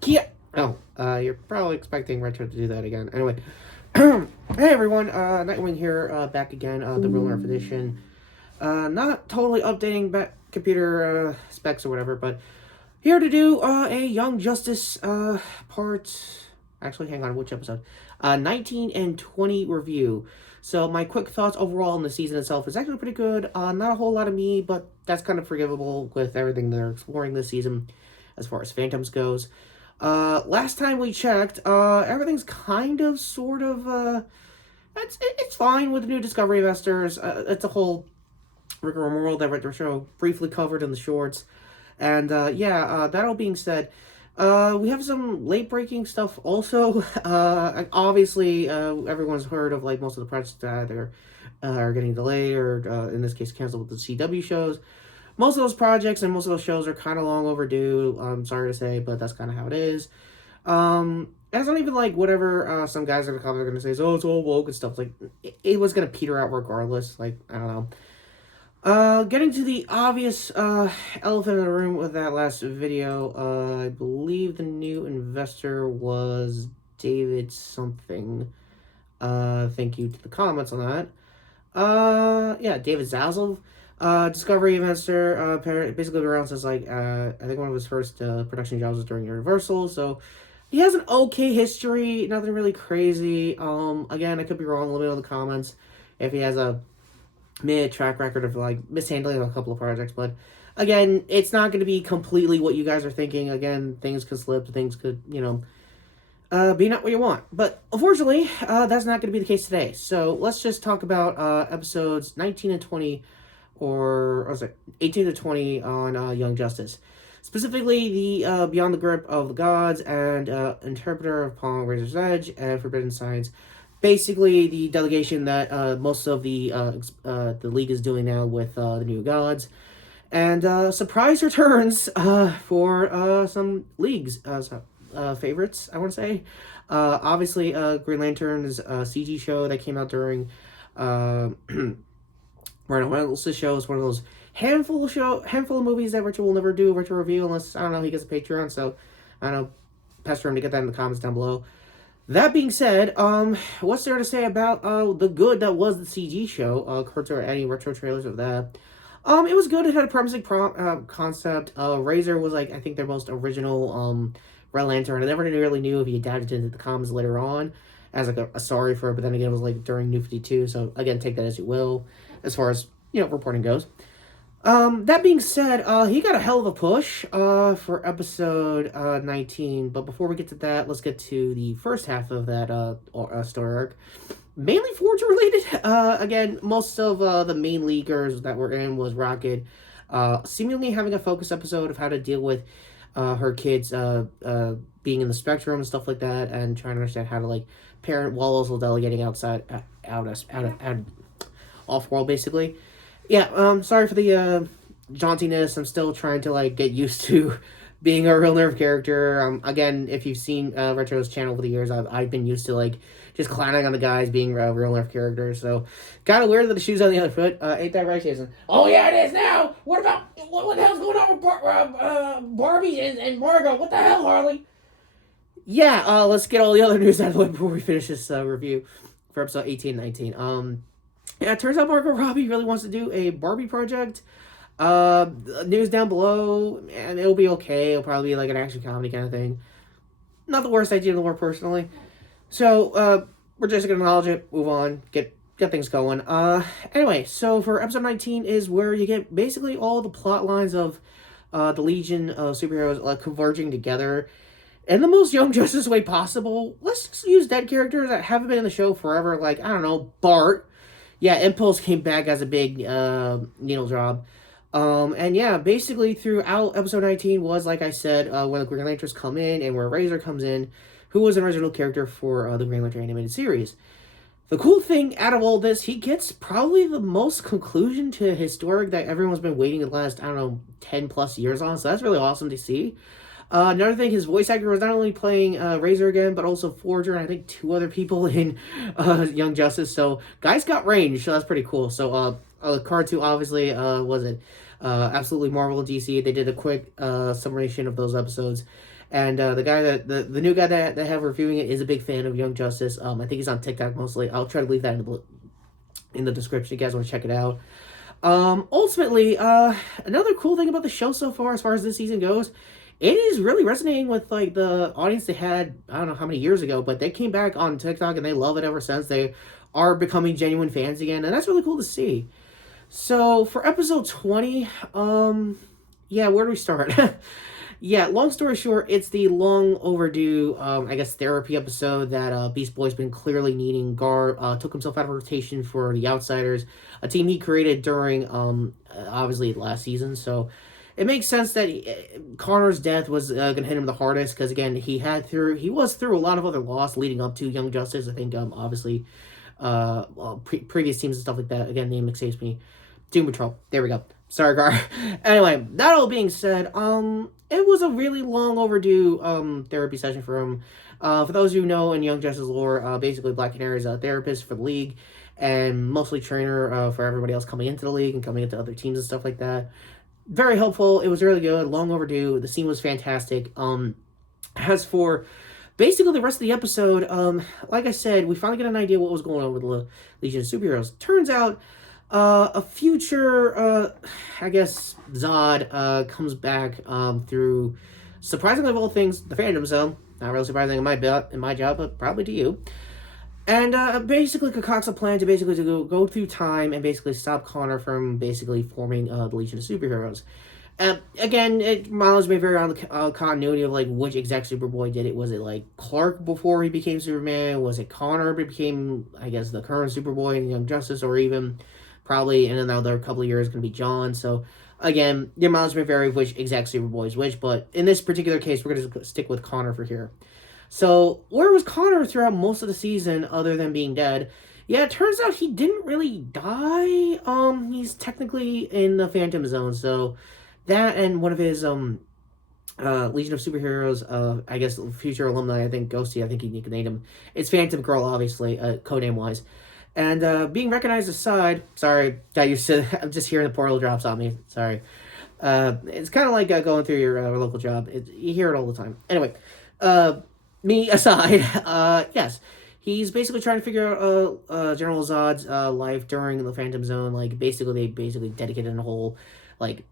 Kia. Oh, you're probably expecting Retro to do that again. Anyway, hey everyone, Nightwing here, back again, the Real Nerf edition. Not totally updating back computer specs or whatever, but here to do a Young Justice part. Actually, hang on, which episode? 19 and 20 review. So my quick thoughts overall on the season itself is actually pretty good. Not a whole lot of me, but that's kind of forgivable with everything they're exploring this season as far as Phantoms goes. Last time we checked, everything's kind of, sort of, it's fine with the new Discovery investors. It's a whole rigmarole that Retro briefly covered in the shorts. And, that all being said, we have some late-breaking stuff also. Obviously, everyone's heard of, like, most of the projects that either are getting delayed or, in this case, canceled with the CW shows. Most of those projects and most of those shows are kind of long overdue. I'm sorry to say, but that's kind of how it is. It's not even like whatever some guys in the comments are going to say is, oh, it's all woke and stuff. Like, it was going to peter out regardless. Like, I don't know. Getting to the obvious elephant in the room with that last video, I believe the new investor was David something. Thank you to the comments on that. David Zazzle. Discovery investor, basically around says, like, I think one of his first production jobs was during Universal, so he has an okay history, nothing really crazy. Again, I could be wrong, let me know in the comments if he has a mid track record of, like, mishandling a couple of projects, but again, it's not going to be completely what you guys are thinking. Again, things could slip, things could, be not what you want. But unfortunately, that's not going to be the case today. So let's just talk about episodes 19 and 20, or was it 18 to 20 on Young Justice. Specifically, the Beyond the Grip of the Gods and Interpreter of Palm Razor's Edge and Forbidden Science. Basically, the delegation that most of the League is doing now with the new gods. And surprise returns for some League's favorites, I want to say. Obviously, Green Lantern's CG show that came out during Ryan Reynolds' show is one of those handful of movies that Richard will never do a retro review unless, I don't know, he gets a Patreon, so I don't know, pester him to get that in the comments down below. That being said, what's there to say about the good that was the CG show? Kurtz or any retro trailers of that. It was good. It had a promising concept. Razor was, like, I think their most original Red Lantern. I never really knew if he adapted into the comics later on as, like, a sorry for it, but then again, it was, like, during New 52, so again, take that as you will, as far as, reporting goes. That being said, he got a hell of a push, for episode, 19, but before we get to that, let's get to the first half of that, story arc. Mainly Forge related. Again, most of, the main leaguers that were in was Rocket, seemingly having a focus episode of how to deal with, her kids, being in the spectrum and stuff like that, and trying to understand how to, like, parent while also delegating outside, out off-world, basically. Yeah, sorry for the jauntiness. I'm still trying to, like, get used to being a Real Nerve character. Again, if you've seen Retro's channel over the years, I've been used to, like, just clowning on the guys being Real Nerve characters. So, kind of weird that the shoe's on the other foot. Ain't that right, Jason? Oh, yeah, it is now! What about... What the hell's going on with Barbie and Margot? What the hell, Harley? Yeah, let's get all the other news out of the way before we finish this review for episode 18 and 19. Yeah, it turns out Margot Robbie really wants to do a Barbie project. News down below, and it'll be okay. It'll probably be like an action comedy kind of thing. Not the worst idea in the world, personally. So, we're just gonna acknowledge it, move on, get things going. Anyway, so for episode 19 is where you get basically all the plot lines of the Legion of superheroes, like, converging together in the most Young Justice way possible. Let's just use dead characters that haven't been in the show forever, like, I don't know, Bart. Yeah, Impulse came back as a big needle job. And yeah, basically throughout episode 19 was, like I said, when the Green Lanterns come in and where Razor comes in, who was an original character for the Green Lantern animated series. The cool thing out of all this, he gets probably the most conclusion to his story that everyone's been waiting the last, 10 plus years on, so that's really awesome to see. Another thing, his voice actor was not only playing Razor again, but also Forger and I think 2 other people in Young Justice. So, guys got range, so that's pretty cool. So, Card 2 obviously was it absolutely Marvel and DC. They did a quick summation of those episodes. And the guy the new guy that they have reviewing it is a big fan of Young Justice. I think he's on TikTok mostly. I'll try to leave that in the description. If you guys want to check it out. Ultimately, another cool thing about the show so far as this season goes, it is really resonating with like the audience they had, I don't know how many years ago, but they came back on TikTok and they love it ever since. They are becoming genuine fans again, and that's really cool to see. So for episode 20, yeah, where do we start? Yeah, long story short, it's the long overdue, I guess, therapy episode that Beast Boy's been clearly needing. Gar took himself out of rotation for the Outsiders, a team he created during, obviously, last season. So it makes sense that Connor's death was going to hit him the hardest because, again, he was through a lot of other loss leading up to Young Justice. I think, obviously, previous teams and stuff like that. Again, name escapes me. Doom Patrol. There we go. Sorry, Gar. Anyway, that all being said, it was a really long overdue therapy session for him. For those who know in Young Justice lore, basically Black Canary is a therapist for the League and mostly trainer for everybody else coming into the League and coming into other teams and stuff like that. Very helpful. It was really good. Long overdue. The scene was fantastic. As for basically the rest of the episode, like I said, we finally get an idea what was going on with the Legion of Superheroes. Turns out a future, I guess, Zod comes back through, surprisingly of all things, the Phantom Zone. Not really surprising in my job, but probably to you. And basically concocts a plan to go through time and basically stop Connor from basically forming the Legion of Superheroes. Again, it miles may vary on the continuity of like which exact Superboy did it. Was it like Clark before he became Superman? Was it Connor became, I guess, the current Superboy in Young Justice, or even probably in another couple of years going to be John. So again, your mileage may vary which exact Superboy is which, but in this particular case, we're going to stick with Connor for here. So where was Connor throughout most of the season other than being dead? Yeah, it turns out he didn't really die. He's technically in the Phantom Zone, so that and one of his Legion of Superheroes, I guess future alumni, I think Ghosty, I think he nicknamed him. It's Phantom Girl, obviously, codename wise. And being recognized aside, sorry, I'm just hearing the portal drops on me. Sorry. It's kind of like going through your local job. You hear it all the time. Anyway, me aside, yes, he's basically trying to figure out General Zod's life during the Phantom Zone. Like, they dedicated a whole, like,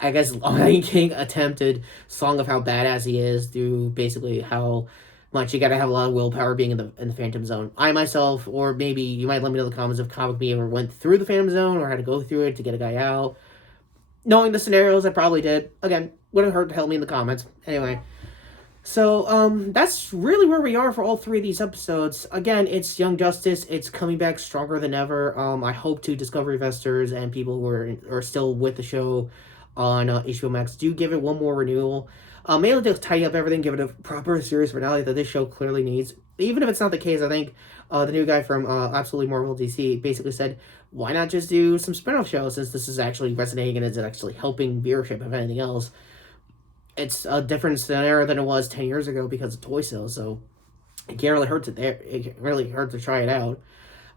I guess Lion King attempted song of how badass he is through basically how much you gotta have a lot of willpower being in the Phantom Zone. I myself, or maybe you might let me know in the comments if Comic Me ever went through the Phantom Zone or had to go through it to get a guy out. Knowing the scenarios, I probably did. Again, wouldn't hurt to help me in the comments. Anyway. So, that's really where we are for all three of these episodes. Again, it's Young Justice. It's coming back stronger than ever. I hope to Discovery investors and people who are still with the show on HBO Max do give it one more renewal. Mainly to tidy up everything, give it a proper series finale that this show clearly needs. Even if it's not the case, I think the new guy from Absolutely Marvel DC basically said, why not just do some spin-off shows since this is actually resonating and is actually helping viewership, if anything else. It's a different scenario than it was 10 years ago because of toy sales, so it can't really hurt to try it out.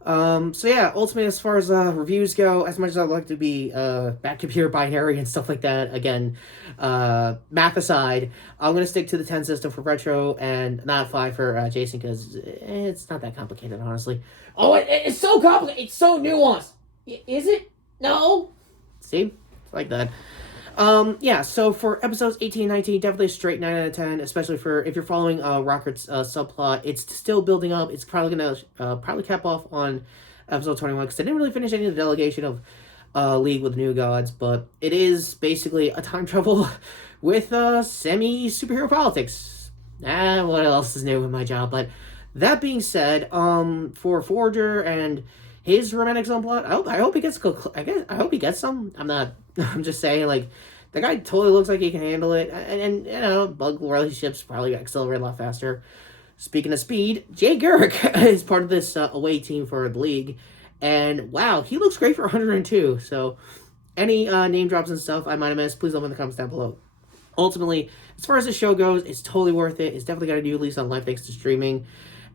So yeah, ultimately, as far as reviews go, as much as I'd like to be back computer binary and stuff like that, again, math aside, I'm going to stick to the 10 system for Retro and not 5 for Jason because it's not that complicated, honestly. Oh, it's so complicated. It's so nuanced. Is it? No? See? It's like that. Yeah, so for episodes 18 and 19, definitely a straight 9 out of 10, especially for if you're following Rocket's subplot. It's still building up. It's probably going to probably cap off on episode 21 because they didn't really finish any of the delegation of League with New Gods, but it is basically a time travel with semi-superhero politics. What else is new in my job? But that being said, for Forger and his romantic subplot, I hope he gets some. I'm just saying, like, the guy totally looks like he can handle it, and you know, bug relationships probably accelerate a lot faster. Speaking of speed, Jay Garrick is part of this away team for the League, and wow, he looks great for 102. So, any name drops and stuff I might have missed, please let me know in the comments down below. Ultimately, as far as the show goes, it's totally worth it. It's definitely got a new release on live thanks to streaming.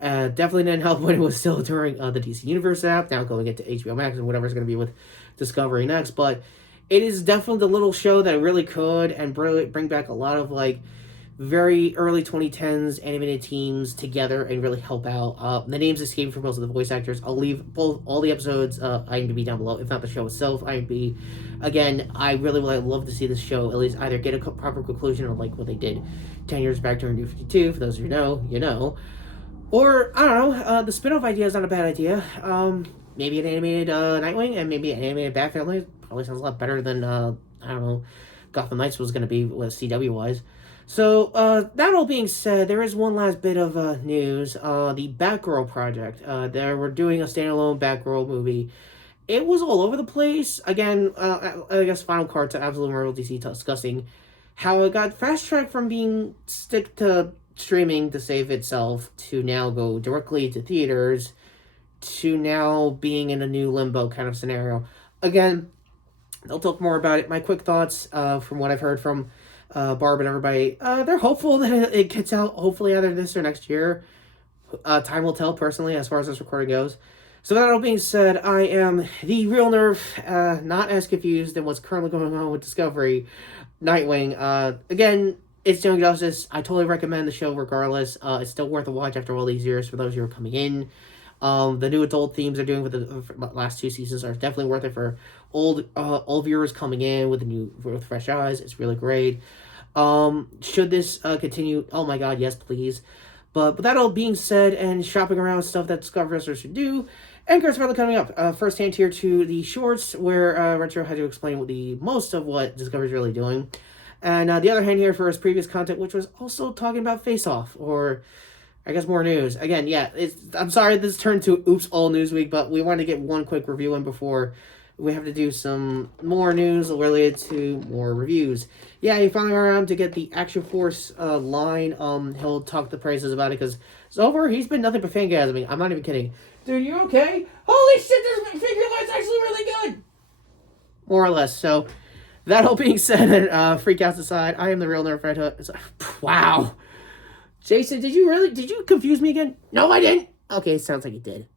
Definitely didn't help when it was still during the DC Universe app. Now going into HBO Max and whatever's going to be with Discovery next. But it is definitely the little show that really could and bring back a lot of like very early 2010s animated teams together and really help out. The names escape for most of the voice actors. I'll leave all the episodes IMDb down below, if not the show itself. IMDb. Again, I really would love to see this show at least either get a proper conclusion or like what they did 10 years back during New 52. For those of you who know, you know. Or, I don't know, the spin-off idea is not a bad idea. Maybe an animated Nightwing and maybe an animated Bat Family. Probably sounds a lot better than, I don't know, Gotham Knights was going to be with CW-wise. So, that all being said, there is one last bit of news. The Batgirl Project. They were doing a standalone Batgirl movie. It was all over the place. Again, I guess final card to Absolute Marvel DC discussing how it got fast-tracked from being stick to streaming to save itself to now go directly to theaters to now being in a new limbo kind of scenario. Again, they'll talk more about it. My quick thoughts from what I've heard from Barb and everybody, they're hopeful that it gets out hopefully either this or next year. Time will tell, personally, as far as this recording goes. So that all being said, I am the real nerve, not as confused than what's currently going on with Discovery Nightwing. Again, it's doing justice. I totally recommend the show regardless. It's still worth a watch after all these years for those who are coming in. The new adult themes they're doing with the last 2 seasons are definitely worth it for old viewers coming in with fresh eyes. It's really great. Should this continue? Oh my god, yes, please. But that all being said, and shopping around stuff that Discovery Wrestlers should do, Anchor's finally coming up. First hand here to the shorts, where Retro had to explain most of what Discovery's really doing. And the other hand here for his previous content, which was also talking about Face Off, or I guess more news. Again, yeah, I'm sorry this turned to Oops All News Week, but we wanted to get one quick review in before we have to do some more news related to more reviews. Yeah, he finally got around to get the Action Force line. He'll talk the praises about it because so far he's been nothing but fangasming. I'm not even kidding. Dude, you okay? Holy shit, this figure line's actually really good! More or less, so that all being said, and freakouts aside, I am the real Nerf Red Hood. Wow. Jason, did you confuse me again? No, I didn't. Okay, sounds like you did.